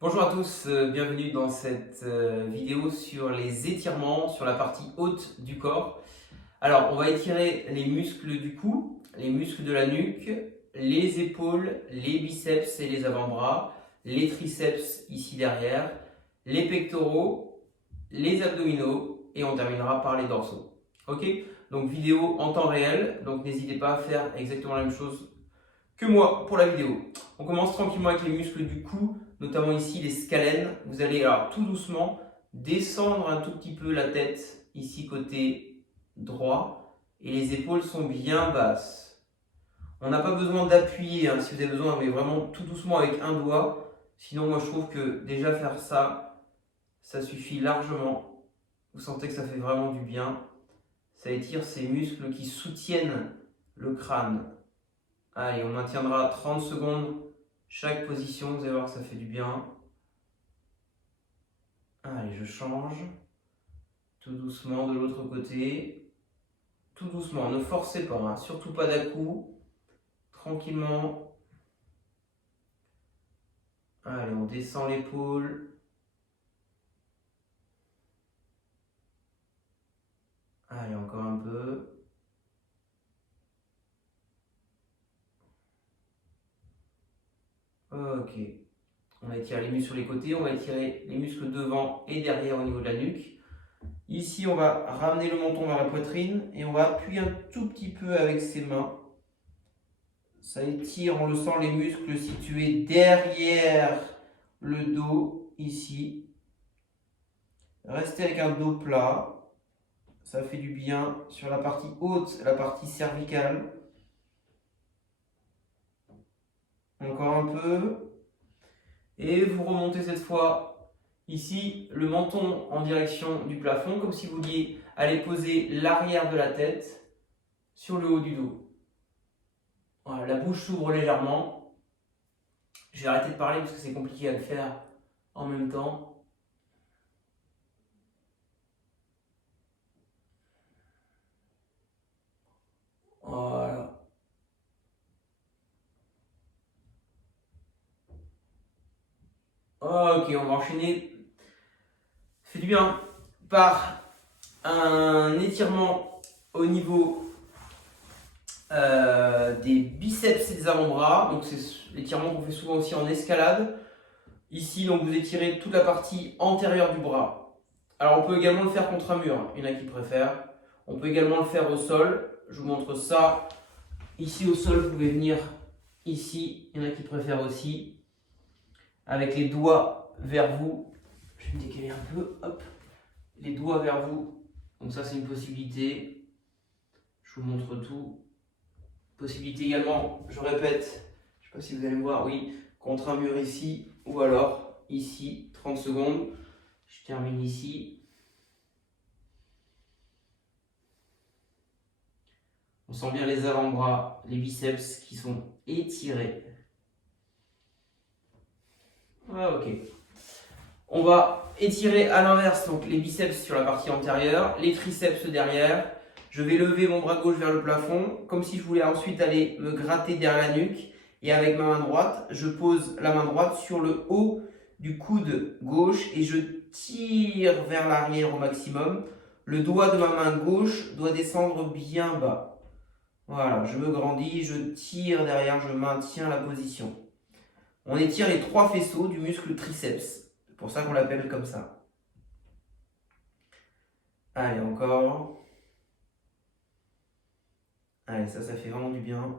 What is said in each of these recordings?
Bonjour à tous, bienvenue dans cette vidéo sur les étirements sur la partie haute du corps. Alors, on va étirer les muscles du cou, les muscles de la nuque, les épaules, les biceps et les avant-bras, les triceps ici derrière, les pectoraux, les abdominaux et on terminera par les dorsaux. Ok? Donc vidéo en temps réel, donc n'hésitez pas à faire exactement la même chose que moi pour la vidéo. On commence tranquillement avec les muscles du cou, notamment ici les scalènes. Vous allez alors tout doucement descendre un tout petit peu la tête ici côté droit et les épaules sont bien basses. On n'a pas besoin d'appuyer si vous avez besoin, mais vraiment tout doucement avec un doigt. Sinon moi je trouve que déjà faire ça, ça suffit largement. Vous sentez que ça fait vraiment du bien. Ça étire ces muscles qui soutiennent le crâne. Allez, on maintiendra 30 secondes chaque position, vous allez voir que ça fait du bien. Allez, je change. Tout doucement de l'autre côté. Tout doucement, ne forcez pas, surtout pas d'à-coup. Tranquillement. Allez, on descend l'épaule. Allez, encore un peu. Ok. On étire les muscles sur les côtés, on va étirer les muscles devant et derrière au niveau de la nuque. Ici, on va ramener le menton vers la poitrine et on va appuyer un tout petit peu avec ses mains. Ça étire, on le sent, les muscles situés derrière le dos, ici. Restez avec un dos plat. Ça fait du bien sur la partie haute, la partie cervicale. Encore un peu. Et vous remontez cette fois ici, le menton en direction du plafond, comme si vous vouliez aller poser l'arrière de la tête sur le haut du dos. Voilà, la bouche s'ouvre légèrement. Je vais arrêter de parler parce que c'est compliqué à le faire en même temps. Voilà. Ok, on va enchaîner. Ça fait du bien par un étirement au niveau des biceps et des avant-bras. Donc c'est l'étirement qu'on fait souvent aussi en escalade. Ici, donc vous étirez toute la partie antérieure du bras. Alors on peut également le faire contre un mur, il y en a qui préfèrent. On peut également le faire au sol. Je vous montre ça. Ici au sol, vous pouvez venir ici, il y en a qui préfèrent aussi. Avec les doigts vers vous. Je vais me décaler un peu, hop. Les doigts vers vous. Donc ça c'est une possibilité. Je vous montre tout. Possibilité également, je répète, je ne sais pas si vous allez me voir, oui, contre un mur ici, ou alors ici, 30 secondes. Je termine ici. On sent bien les avant-bras, les biceps qui sont étirés. Ah, ok. On va étirer à l'inverse, donc les biceps sur la partie antérieure, les triceps derrière. Je vais lever mon bras gauche vers le plafond, comme si je voulais ensuite aller me gratter derrière la nuque. Et avec ma main droite, je pose la main droite sur le haut du coude gauche et je tire vers l'arrière au maximum. Le doigt de ma main gauche doit descendre bien bas. Voilà, je me grandis, je tire derrière, je maintiens la position. On étire les trois faisceaux du muscle triceps. C'est pour ça qu'on l'appelle comme ça. Allez, encore. Allez, ça fait vraiment du bien.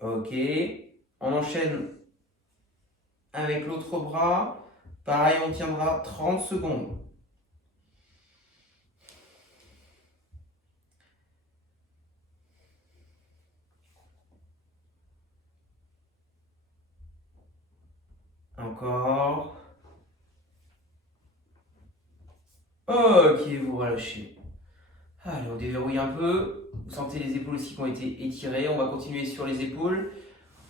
Ok. On enchaîne avec l'autre bras. Pareil, on tiendra 30 secondes. Encore. Ok, vous relâchez. Allez, on déverrouille un peu. Vous sentez les épaules aussi qui ont été étirées. On va continuer sur les épaules.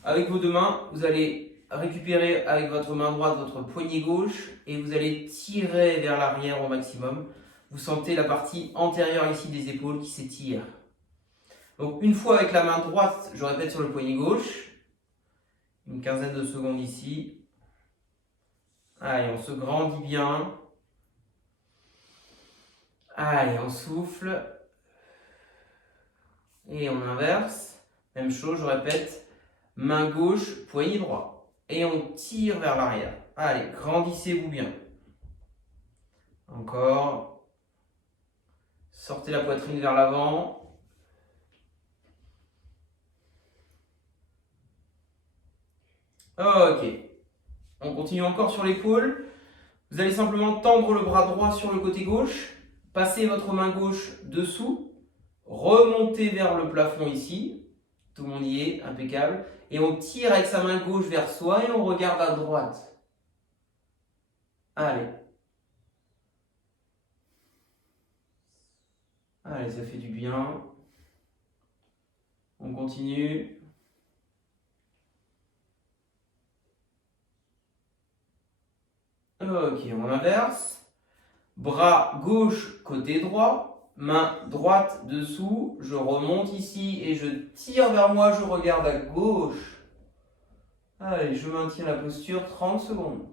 Avec vos deux mains, vous allez récupérer avec votre main droite votre poignet gauche et vous allez tirer vers l'arrière au maximum. Vous sentez la partie antérieure ici des épaules qui s'étire. Donc une fois avec la main droite, je répète sur le poignet gauche. Une quinzaine de secondes ici. Allez, on se grandit bien. Allez, on souffle. Et on inverse. Même chose, je répète. Main gauche, poignet droit. Et on tire vers l'arrière. Allez, grandissez-vous bien. Encore. Sortez la poitrine vers l'avant. Ok. On continue encore sur l'épaule. Vous allez simplement tendre le bras droit sur le côté gauche. Passez votre main gauche dessous. Remontez vers le plafond ici. Tout le monde y est, impeccable. Et on tire avec sa main gauche vers soi et on regarde à droite. Allez. Allez, ça fait du bien. On continue. Ok, on inverse. Bras gauche, côté droit. Main droite dessous. Je remonte ici et je tire vers moi. Je regarde à gauche. Allez, je maintiens la posture 30 secondes.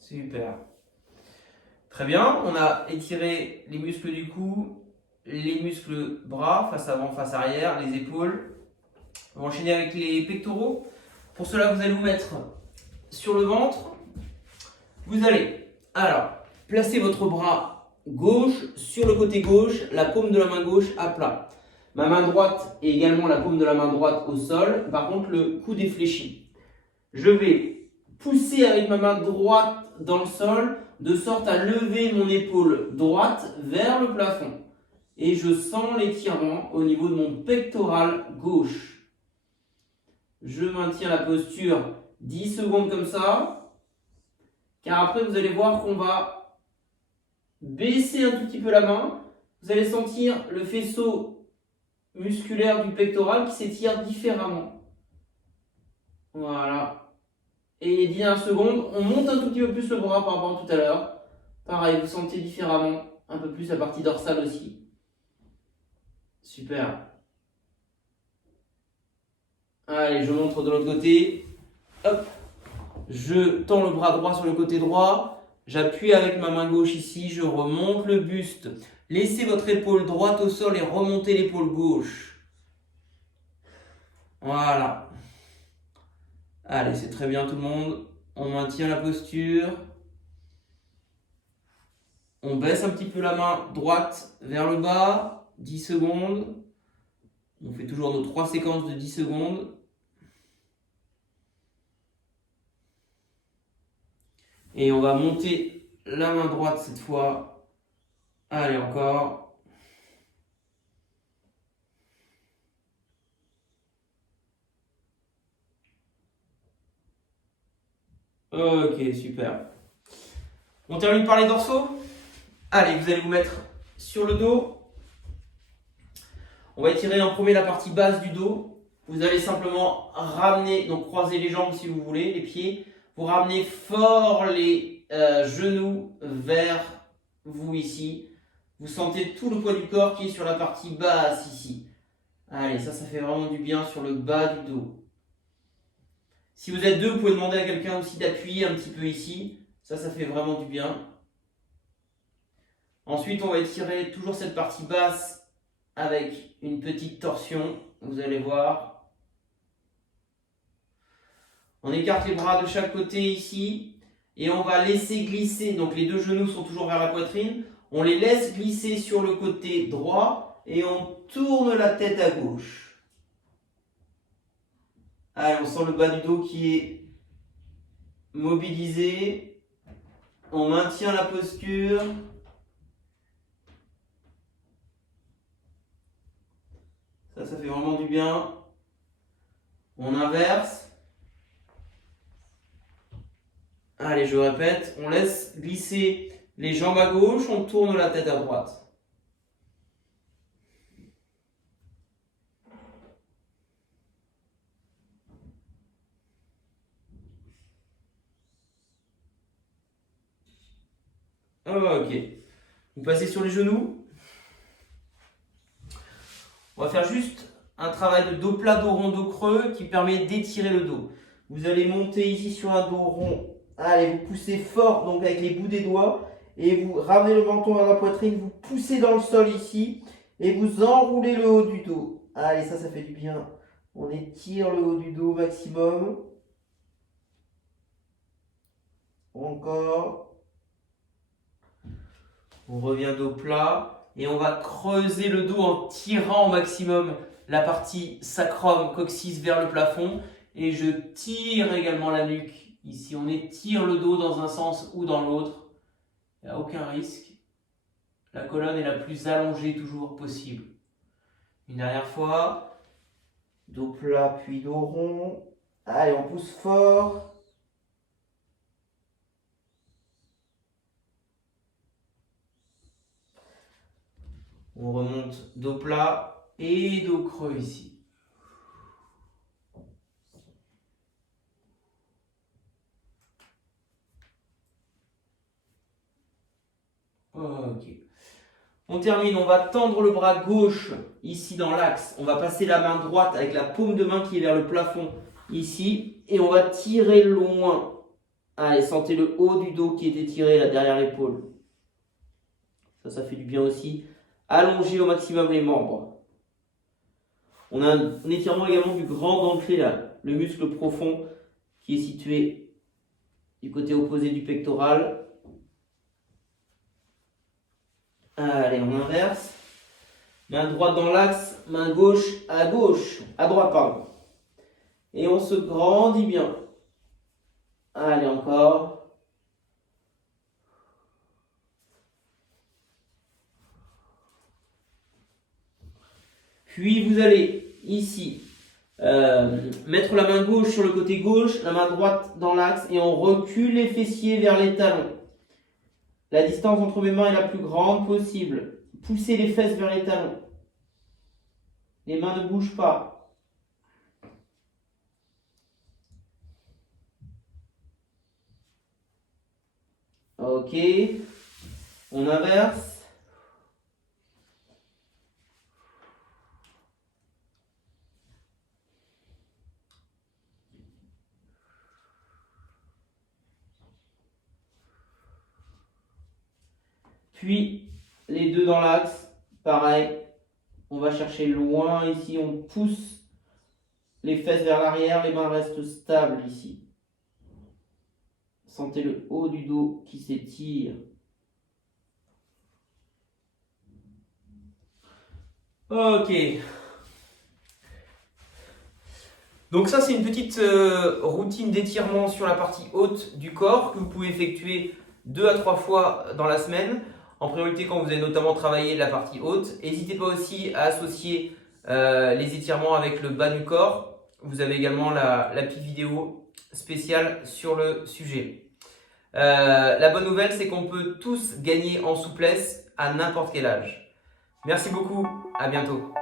Super. Très bien, on a étiré les muscles du cou, les muscles bras, face avant, face arrière, les épaules. On va enchaîner avec les pectoraux. Pour cela, vous allez vous mettre sur le ventre. Vous allez alors placer votre bras gauche sur le côté gauche, la paume de la main gauche à plat. Ma main droite et également la paume de la main droite au sol. Par contre, le coude est fléchi. Je vais pousser avec ma main droite dans le sol de sorte à lever mon épaule droite vers le plafond. Et je sens l'étirement au niveau de mon pectoral gauche. Je maintiens la posture 10 secondes comme ça. Car après, vous allez voir qu'on va baisser un tout petit peu la main. Vous allez sentir le faisceau musculaire du pectoral qui s'étire différemment. Voilà. Et 10 secondes, on monte un tout petit peu plus le bras par rapport à tout à l'heure. Pareil, vous sentez différemment, un peu plus la partie dorsale aussi. Super. Allez, je montre de l'autre côté. Hop. Je tends le bras droit sur le côté droit. J'appuie avec ma main gauche ici. Je remonte le buste. Laissez votre épaule droite au sol et remontez l'épaule gauche. Voilà. Allez, c'est très bien tout le monde. On maintient la posture. On baisse un petit peu la main droite vers le bas. 10 secondes. On fait toujours nos 3 séquences de 10 secondes. Et on va monter la main droite cette fois. Allez, encore. Ok, super. On termine par les dorsaux. Allez, vous allez vous mettre sur le dos. On va étirer en premier la partie basse du dos. Vous allez simplement ramener, donc croiser les jambes si vous voulez, les pieds. Vous ramenez fort les genoux vers vous ici. Vous sentez tout le poids du corps qui est sur la partie basse ici. Allez, ça fait vraiment du bien sur le bas du dos. Si vous êtes deux, vous pouvez demander à quelqu'un aussi d'appuyer un petit peu ici. Ça fait vraiment du bien. Ensuite, on va étirer toujours cette partie basse avec une petite torsion. Vous allez voir. On écarte les bras de chaque côté ici. Et on va laisser glisser. Donc les deux genoux sont toujours vers la poitrine. On les laisse glisser sur le côté droit. Et on tourne la tête à gauche. Allez, on sent le bas du dos qui est mobilisé. On maintient la posture. Ça fait vraiment du bien. On inverse. Allez, je répète. On laisse glisser les jambes à gauche, on tourne la tête à droite. Ok. Vous passez sur les genoux. On va faire juste un travail de dos plat, dos rond, dos creux qui permet d'étirer le dos. Vous allez monter ici sur un dos rond. Allez, vous poussez fort donc avec les bouts des doigts et vous ramenez le menton vers la poitrine, vous poussez dans le sol ici et vous enroulez le haut du dos. Allez, ça fait du bien. On étire le haut du dos au maximum. Encore. On revient dos plat et on va creuser le dos en tirant au maximum la partie sacrum, coccyx vers le plafond. Et je tire également la nuque. Ici, on étire le dos dans un sens ou dans l'autre. Il n'y a aucun risque. La colonne est la plus allongée toujours possible. Une dernière fois. Dos plat puis dos rond. Allez, on pousse fort. On remonte dos plat et dos creux ici. Ok. On termine, on va tendre le bras gauche ici dans l'axe. On va passer la main droite avec la paume de main qui est vers le plafond ici. Et on va tirer loin. Allez, sentez le haut du dos qui est étiré là derrière l'épaule. Ça fait du bien aussi. Allongez au maximum les membres. On a un étirement également du grand dentelé là, le muscle profond qui est situé du côté opposé du pectoral. Allez, on inverse. Main droite dans l'axe, main gauche, à droite, pardon. Et on se grandit bien. Allez, encore. Puis vous allez ici mettre la main gauche sur le côté gauche, la main droite dans l'axe et on recule les fessiers vers les talons. La distance entre mes mains est la plus grande possible. Poussez les fesses vers les talons. Les mains ne bougent pas. Ok. On inverse. Puis, les deux dans l'axe, pareil. On va chercher loin ici, on pousse les fesses vers l'arrière, les mains restent stables ici. Sentez le haut du dos qui s'étire. Ok. Donc ça, c'est une petite routine d'étirement sur la partie haute du corps que vous pouvez effectuer 2 à 3 fois dans la semaine. En priorité quand vous avez notamment travaillé la partie haute. N'hésitez pas aussi à associer les étirements avec le bas du corps. Vous avez également la petite vidéo spéciale sur le sujet. La bonne nouvelle, c'est qu'on peut tous gagner en souplesse à n'importe quel âge. Merci beaucoup, à bientôt.